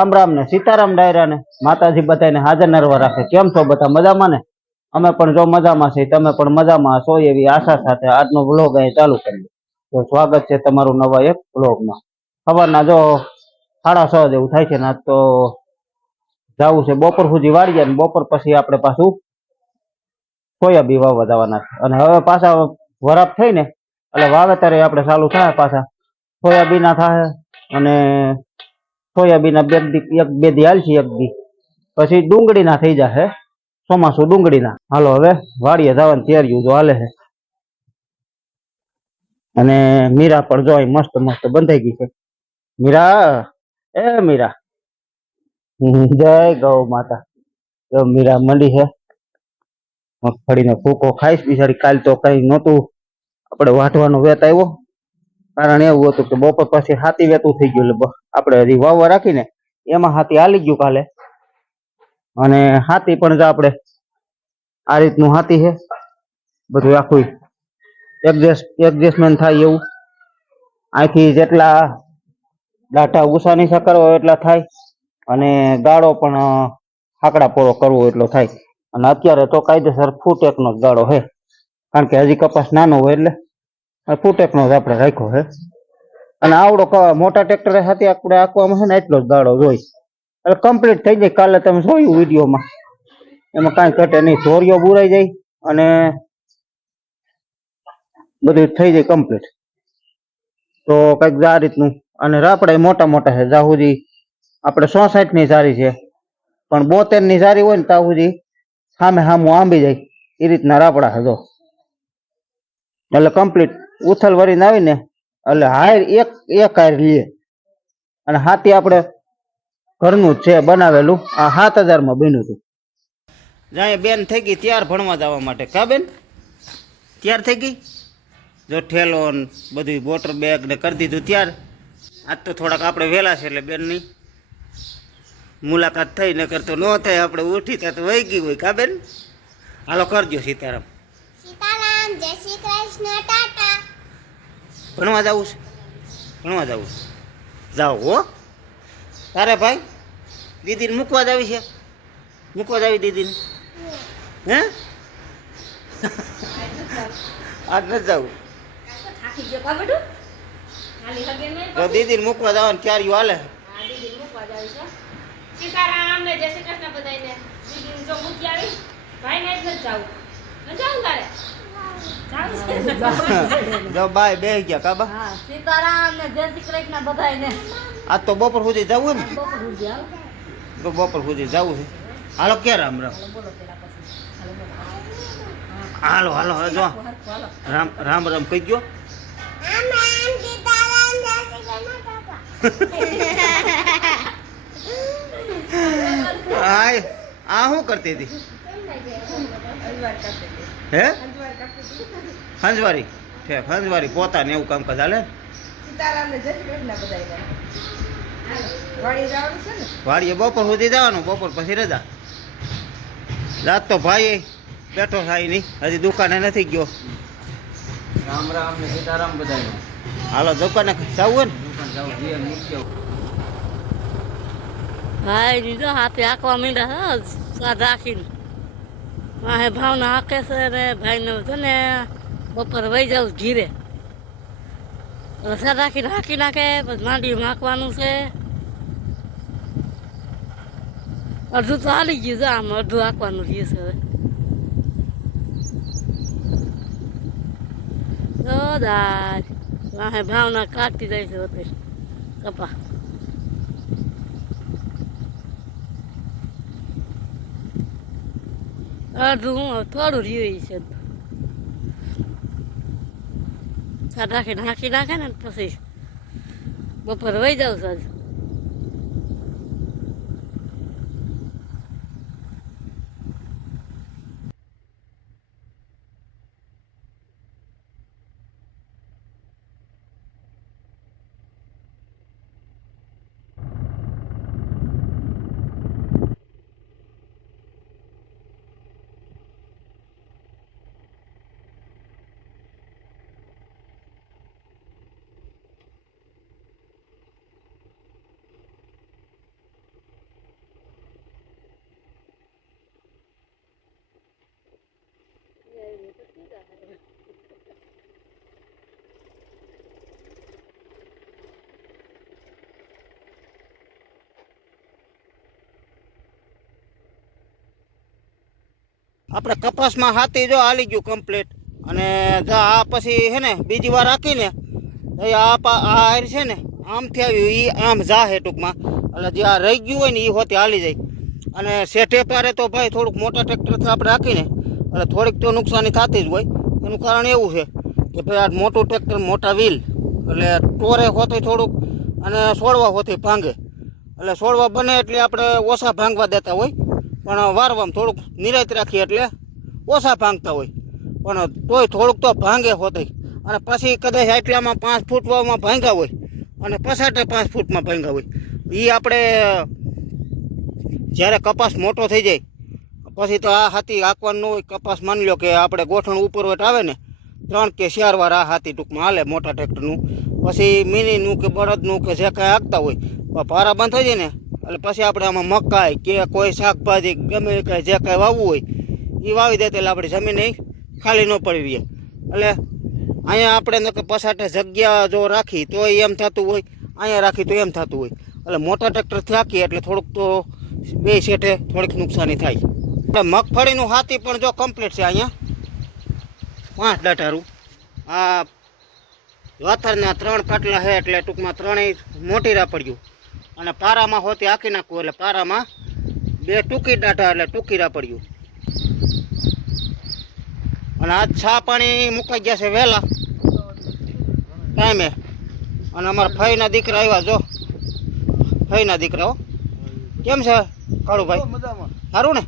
રામ રામ ને સીતારામ ડાયરા ને માતાજી બધાને હાજર નરવા રાખે. કેમ છો બધા મજામાં ને? અમે પણ જો મજામાં છીએ, તમે પણ મજામાં છો એવી આશા સાથે આજનો વ્લોગ અહીં ચાલુ કરીએ. તો સ્વાગત છે તમારું નવા એક વ્લોગમાં સવારના જો સાડા છ જેવું થાય છે ને તો જવું છે બપોર સુધી વાળીએ ને બપોર પછી આપણે પાછું સોયાબી વાવવા જવાના છે. અને હવે પાછા વરાપ થઈ ને એટલે વાવેતરે આપણે ચાલુ થાય પાછા. સોયાબીના થાય અને સોયાબીના બે એક બે દી હાલશે, એક દી. પછી ડુંગળીના થઈ જશે. ચોમાસું ડુંગળીના. હાલો, હવે વાડીએ જવાની તૈયારીઓ જો હાલે છે. અને મીરા પણ જો મસ્ત મસ્ત બંધાઈ ગઈ છે. મીરા, એ મીરા. જય ગૌ માતા. જો મીરા મંડી છે. મગફળીનો ફૂકો ખાઈશ. બિચારી કાલ તો કઈ નહોતું. આપણે વાઢવાનો વેત આવ્યો. કારણ એવું હતું કે બપોર પછી હાથી વેતું થઈ ગયું એટલે આપણે હજી વાવવા રાખીને એમાં હાથી હાલી ગયું કાલે. અને હાથી પણ આપણે આ રીતનું હાથી છે, બધું આખું એડજસ્ટ એડજસ્ટમેન્ટ થાય એવું. અહીંથી જેટલા ડાટા ઉસાની હોય એટલા થાય અને ગાળો પણ હાકડા પોળો કરવો એટલો થાય. અને અત્યારે તો કાયદેસર ફૂટેકનો જ ગાળો છે. કારણ કે હજી કપાસ નાનો હોય એટલે ફૂટેકનો જ આપણે રાખ્યો છે. અને આવડો મોટા ટ્રેક્ટર સાથે આપણે આંકવામાં છે ને એટલો જ ગાળો જોઈ એટલે કમ્પ્લીટ થઈ જાય. કાલે તમે જોયું વિડીયોમાં. એમાં કાંઈ ઘટે નહીં. ધોરીઓ બુરાઈ જાય અને બધું થઈ જાય કમ્પ્લીટ તો કંઈક આ રીતનું. અને રાપડા મોટા મોટા છે. જાહુજી, આપણે સોસાઠની સારી છે. પણ બોતેરની સારી હોય ને તાહુજી, સામે સામું આંબી જાય. એ રીતના રાપડા છે, જો. એટલે કમ્પ્લીટ ઉથલ વળીને આવીને એટલે હાર એક એક હાર લઈએ અને હાથી આપણે ઘરનું જ છે બનાવેલું. આ સાત હજારમાં બન્યું હતું. જાય બેન થઈ ગઈ ત્યાર ભણવા જવા માટે. કા બેન? ત્યાર થઈ ગઈ? જો ઠેલો ને બધું વોટર બેગ ને કરી દીધું ત્યાર. આજ તો થોડાક આપણે વહેલા છે એટલે બેનની મુલાકાત થઈ ન કરતો ન થાય આપણે ઉઠી ત્યાં તો વહી ગઈ હોય. કા બેન? હાલો કરજો સીતારામ. સીતારામ જય શ્રી કૃષ્ણ ટાટા. ભણવા જવું છે? ભણવા જવું છે? જાઓ હો. તારે ભાઈ, દીદીને મૂકવા જાવી છે? મૂકવા જાવી દીદીને? હે? આજ નથી જવું તો દીદીને મૂકવા જવાનું ક્યારે હાલે? સીતારામ ને જય શ્રી કૃષ્ણ બધાયને. દીદી જો મૂકી આવી ભાઈ ને જ નથી ન જાવું તારે? જો બાય બે ગયા કાબા હા સીતારામ ને જય શ્રી કૃષ્ણ બધાયને. આજ તો બપોર સુધી જવું ને? બપોર સુધી તો બપોર સુધી જવું છે. હાલો ક્યાં રામ રામ? હાલો હાલો હાલો જો. રામ રામ રામ કહી ગયો રામ રામ સીતારામ જય શ્રી કૃષ્ણ ટાટા હાય આ શું કરતી હતી. હે? હંજવારી. ઠેક હંજવારી પોતાને એવું કામકાજ હાલે? સીતારામને જય શ્રી કૃષ્ણ બધાયને વાડી જવાનું છે ને? વાડીએ બપોર સુધી જવાનું બપોર પછી રજા. રાત તો ભાઈ બેઠો થાય નહીં હજી દુકાને નથી ગયો. રામ રામ ને સીતારામ બધા હાલો દુકાને જવું ને? ભાઈ દીધો હાથે આંકવા મીંડા રાખીને. વાહે ભાવના હાકે છે ને, ભાઈને છે ને, બપોર વહી જાઉં ઘીરે. હવે રાખીને હાકી નાખે, પછી માંડી નાખવાનું છે. અડધું તો હાલી ગયું છે આમ, અડધું હાંકવાનું રહ્યું છે હવે. દાદ વાહે ભાવના કાઢતી જાય છે હોતે કપા. અડધું થોડું રહ્યું છે. સાદ નાખી નાખે ને પછી બપોર વહી જાઉં સાજ. આપણે કપાસમાં હાથી જો હાલી ગયું કમ્પ્લીટ અને આ પછી હે ને, બીજી વાર રાખીને એ આ આ છે ને, આમથી આવ્યું એ આમ જાહે ટૂંકમાં. એટલે જે આ રહી ગયું હોય ને એ હોતી હાલી જાય. અને શેઠે પારે તો ભાઈ થોડુંક મોટા ટ્રેક્ટરથી આપણે રાખીને એટલે થોડીક તો નુકસાની થતી જ હોય. એનું કારણ એવું છે કે ભાઈ આ મોટું ટ્રેક્ટર મોટા વ્હીલ, એટલે ટોરે હોતી થોડુંક અને છોડવા હોતી ભાંગે. એટલે છોડવા બને એટલે આપણે ઓછા ભાંગવા દેતા હોય. પણ વારવામાં થોડુંક નિરાત રાખીએ એટલે ઓછા ભાંગતા હોય. પણ તોય થોડુંક તો ભાંગે હોતે અને પછી કદાચ આટલામાં પાંચ ફૂટમાં ભાંગ્યા હોય અને પછાટે પાંચ ફૂટમાં ભાંગ્યા હોય. એ આપણે જ્યારે કપાસ મોટો થઈ જાય, પછી તો આ હાથી હાંકવાનું હોય, કપાસ માની લો કે આપણે ગોઠણ ઉપર વટ આવે ને, ત્રણ કે ચાર આ હાથી ટૂંકમાં હાલે મોટા ટ્રેક્ટરનું. પછી મિનીનું કે બળદનું કે જે કાંઈ હાંકતા હોય ભારા બંધ થઈ જાય ને એટલે પછી આપણે આમાં મકાઈ કે કોઈ શાકભાજી ગમે કાંઈ જે કાંઈ વાવવું હોય એ વાવી દે એટલે આપણી જમીન ખાલી ન પડી રહે. એટલે અહીંયા આપણે પસાટે જગ્યા જો રાખી તો એમ થતું હોય, અહીંયા રાખી તો એમ થતું હોય. એટલે મોટા ટ્રેક્ટરથી હાંકીએ એટલે થોડુંક તો બે શેઠે થોડીક નુકસાની થાય. એટલે મગફળીનું હાથી પણ જો કમ્પ્લીટ છે અહીંયા. પાંચ ડાટારું આ વાથરના ત્રણ પાટલા છે એટલે ટૂંકમાં ત્રણેય મોટી રાપડ્યું અને પારામાં હોતી હાંકી નાખવું એટલે પારામાં બે ટૂંકી દાંઠા એટલે ટૂંકી પડ્યું અને આજ છા પાણી મુકાઈ ગયા છે વહેલા. ટાઈમે. અને અમારા ફઈના દીકરા આવ્યા જો. ફઈના દીકરાઓ કેમ છે કાળુભાઈ? સારું ને?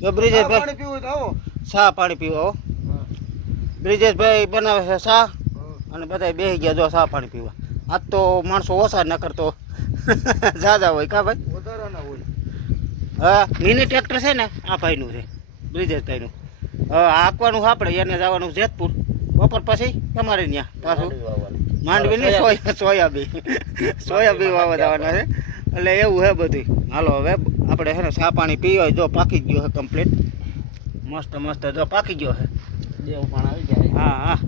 જો બ્રિજેશભાઈ પાણી પીવું આવો. પાણી પીવા બ્રિજેશભાઈ બનાવે છે ચા. અને બધા બેસી ગયા જો ચા પાણી પીવા. આજ તો માણસો ઓછા ન કરતો જાજા હોય કા ભાઈ? વધારાના હોય. હા મિની ટ્રેક્ટર છે ને આ ભાઈનું છે બ્રિજેશભાઈનું હા હાંકવાનું આપણે એને જવાનું જેતપુર. બપોર પછી તમારે ત્યાં પાછું. માંડવી નહીં સોયા સોયાબી સોયાબી વાવવા જવાના છે. એટલે એવું છે બધું હાલો હવે આપણે છે ને ચા પાણી પીવો જો પાકી ગયો છે કમ્પ્લીટ મસ્ત મસ્ત જો પાકી ગયો છે. દેવ પણ આવી જાય હા હા.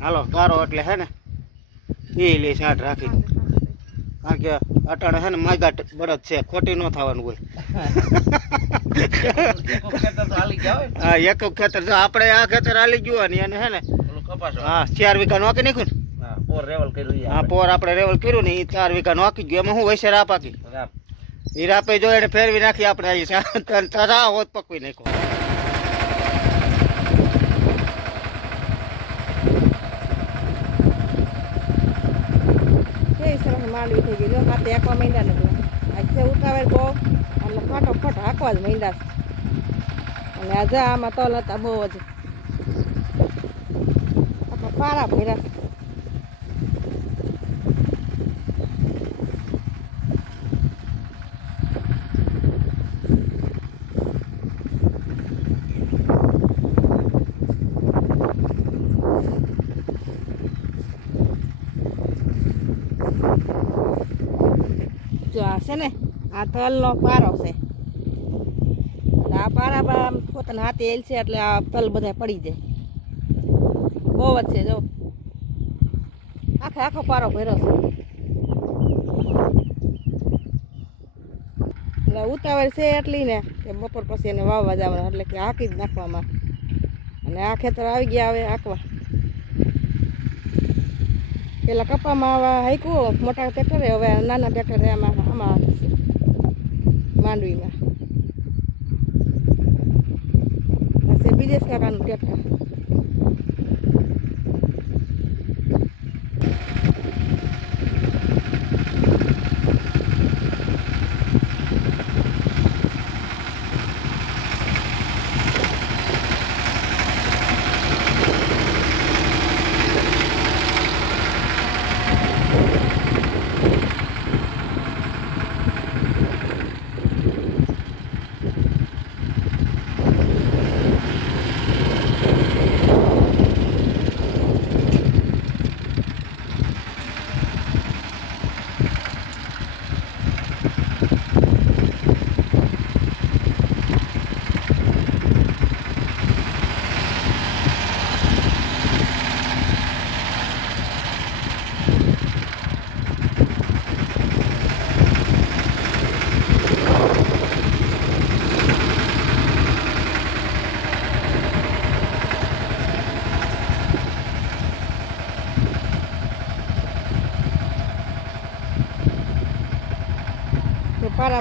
હાલો ગારો એટલે છે ને પી લે સાઠ રાખી કારણ કે અટાણે છે ને માગા બળદ છે ખોટી ન થવાનું હોય. હા એક ખેતર જો આપણે આ ખેતર હાલી ગયું અને એને છે ને હા ચાર વીઘા નોકી નાખ્યું હા પોર રેવલ કર્યું હા પોર આપણે રેવલ કર્યું ને એ ચાર વીઘા નોકી ગયું. એમાં હું વૈસે રાપ. પાકી એ રાપે જો એને ફેરવી નાખી આપણે અહીં તરા હોત પકવી નાખ્યો. થઈ ગઈ હાથે માંડ્યા ને તો. આજે ઉતાવળ બહુ એટલે ફટાફટ હાંકવા જ માંડ્યા છે. અને આજે આમાં તલ હતા બહુ જ. આખા પારા ભર્યા છે. જો આ છે ને તલનો પારો છે. એટલે આ પારામાં પોતાના હાથે એલ છે એટલે આ તલ બધા પડી જાય. બહુ જ છે, જો. આખે આખો પારો ભર્યો છે. એટલે ઉતાવળ છે એટલી ને કે બપોર પછી એને વાવવા જવાના, એટલે કે હાંકી જ નાખવામાં. અને આ ખેતર આવી ગયા હવે હાંકવા. પેલા કપામાં આવા હાંક્યું, મોટા ટ્રેક્ટરે, હવે નાના ટ્રેક્ટરે આમાં આમાં માંડવીમાં આ છે બીજેશ કાકાનું ટ્રેક્ટર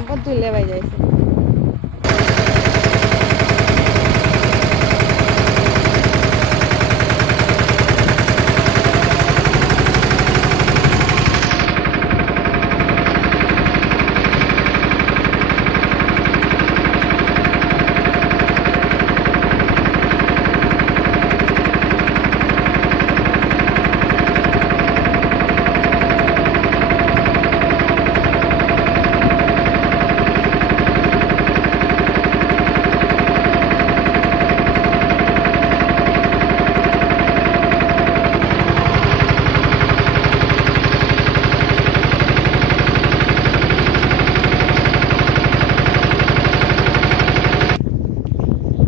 બધું લેવાઈ જાય છે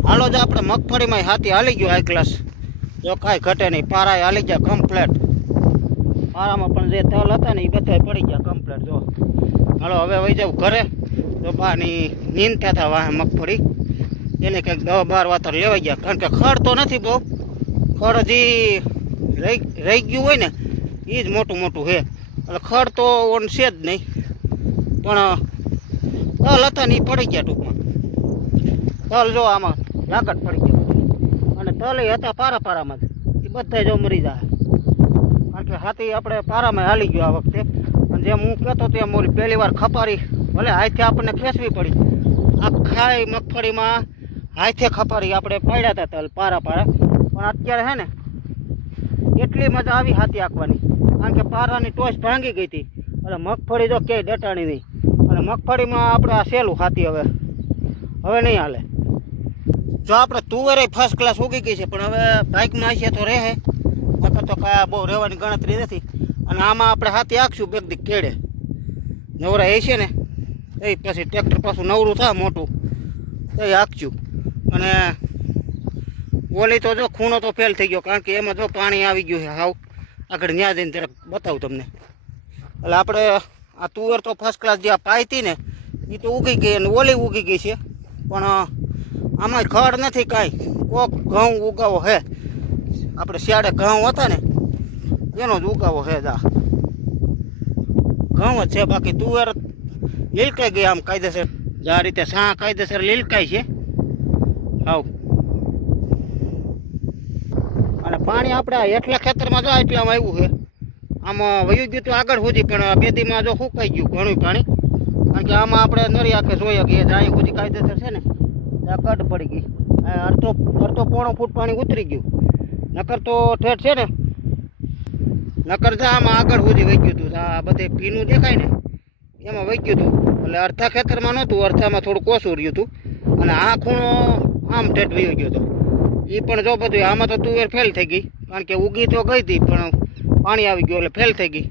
હાલો જો આપણે મગફળીમાં હાથી હાલી ગયો હાઈ ક્લાસ જો કાંઈ ઘટે નહીં, પારાએ હાલી ગયા કમ્પ્લેટ પારામાં પણ જે તલ હતા ને એ બધા પડી ગયા કમ્પ્લેટ જો. હાલો, હવે વહી જાવ ઘરે. તો બાની નીંદ થતા વાહે મગફળી. એને કંઈક દવા બાર વાતર લેવાઈ ગયા. કારણ કે ખડ તો નથી બહુ. ખડ હજી રહી રહી ગયું હોય ને એ જ મોટું મોટું છે એટલે ખડ તો ઓન છે જ નહીં. પણ તલ હતા ને એ પડી ગયા ટૂંકમાં. તલ જો આમાં લાગત પડી ગઈ બધી. અને તલ હતા પારા પારામાં. એ બધા જો મરી જાય. કારણ કે હાથી આપણે પારામાં હાલી ગયો આ વખતે. અને જેમ હું કહેતો હતો એમ ઓલી પહેલી વાર ખપારી. ભલે હાથે આપણને ખેંચવી પડી. આખાય મગફળીમાં હાથે ખપારી આપણે પાડ્યા હતા તલ પારા પારા. પણ અત્યારે છે ને, એટલી મજા આવી હાથી આંકવાની. કારણ કે પારાની ટોચ ભાંગી ગઈ હતી. એટલે મગફળી જો ક્યાંય ડટાણી નહીં. અને મગફળીમાં આપણે આ સહેલું હાથી હવે. હવે નહીં હાલે. જો આપણે તુવેરે ફર્સ્ટ ક્લાસ ઉગી ગઈ છે, પણ હવે બાઇકમાં હશે તો રહે. નકર તો કાંઈ બહુ રહેવાની ગણતરી નથી. અને આમાં આપણે હાથી આખશું બેગ દી કેળે નવરા એ છે ને, એ પછી ટ્રેક્ટર પાછું નવરું થાય મોટું. એ આખશું. અને ઓલી તો જો ખૂણો તો ફેલ થઈ ગયો, કારણ કે એમાં જો પાણી આવી ગયું છે. હાવ, આગળ ન્યા જઈને જરાક બતાવું તમને. એટલે આપણે આ તુવેર તો ફર્સ્ટ ક્લાસ જે આ પાઈ હતી ને એ તો ઉગી ગઈ અને ઓલી ઉગી ગઈ છે. પણ આમાં ખડ નથી કાંઈ. કોક ઘઉં ઉગાવો હે. આપણે શિયાળે ઘઉં હતા ને, એનો જ ઉગાવો હે દા. ઘઉં જ છે, બાકી તુવેર લીલકાઈ ગઈ આમ કાયદેસર. આ રીતે સા કાયદેસર લીલકાઈ છે. હાવ. અને પાણી આપણે એટલા ખેતરમાં જો એટલામાં આવ્યું છે. આમાં વયું ગયું તો આગળ સુધી પણ બેદીમાં જો સુકાઈ ગયું ઘણું પાણી. કારણ કે આમાં આપણે નરી આંખે જોઈએ કે જાય સુધી કાયદેસર છે ને. કટ પડી ગઈ. અડધો અડધો પોણો ફૂટ પાણી ઉતરી ગયું. નકર તો ઠેઠ છે ને. નકર તો આમાં આગળ સુધી વહી ગયું હતું આ બધે ભીનું દેખાય ને, એમાં વહી ગયું હતું એટલે અડધા ખેતરમાં નહોતું, અડધામાં થોડુંક ઓછું રહ્યું હતું અને આ ખૂણો આમ ઠેઠ વહી ગયો હતો એ પણ જો બધું, આમાં તો તુવેર ફેલ થઈ ગઈ. કારણ કે ઉગી તો ગઈ હતી પણ પાણી આવી ગયું એટલે ફેલ થઈ ગઈ.